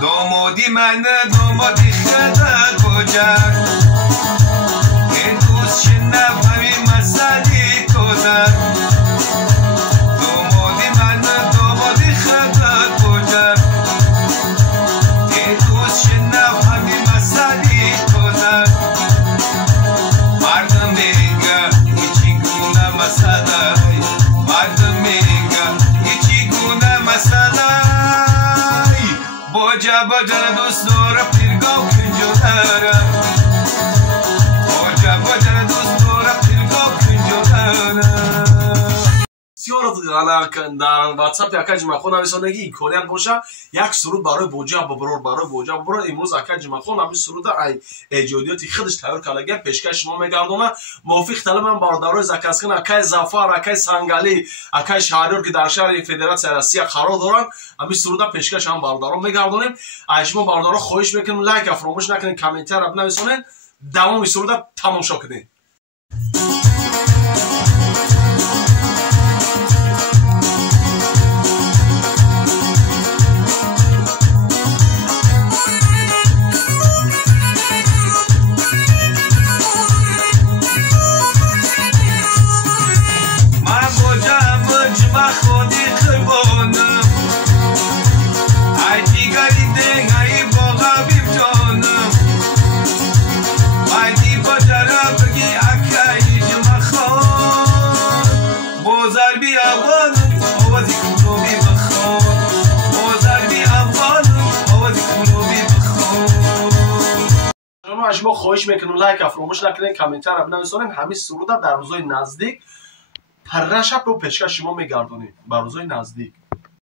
دامادی من دامادی خدا کجا این دوست شنف همین مسئله کجا دامادی من دامادی خدا کجا این دوست شنف همین مسئله کجا مردم میگه هیچی گونه مسئله مردم میگه هیچی گونه مسئله Boca boca dostlara pirgav kıncalara Boca boca dostlara pirgav kıncalara سیارت در واتساپ یکج مخون نویسندگی امکانیت باشه یک سرود برای بوجا برای امروز یکج مخون همین سرود ای ایجادیاتی خودش تیار کرده پیشکش شما میگردونه موافق طلب من باردارای زکاسکن اکای زعفر اکای سنگالی اکای شهریار که در شهر فدراسیون روسیه قرار دارن همین سرود پیشکش هم باردارا میگردونیم شما باردارا خواهش میکنم لایک فراموش نکنین کامنتر بنویسونین دوام سرود تماشا کنین خودی قربانم ای دیگری دنگایی با غبیب جانم ای دی با جرا بگی اکایی جمع خان بازر بی افغانم آوازی کلوبی بخوان بازر بی افغانم آوازی کلوبی بخوان شما خواهش میکنم لایک فراموش نکنین کامنتر بنویسونین همین سرود در روزهای نزدیک پرشب رو پیشکش شما میگردونیم بر روزهای نزدیک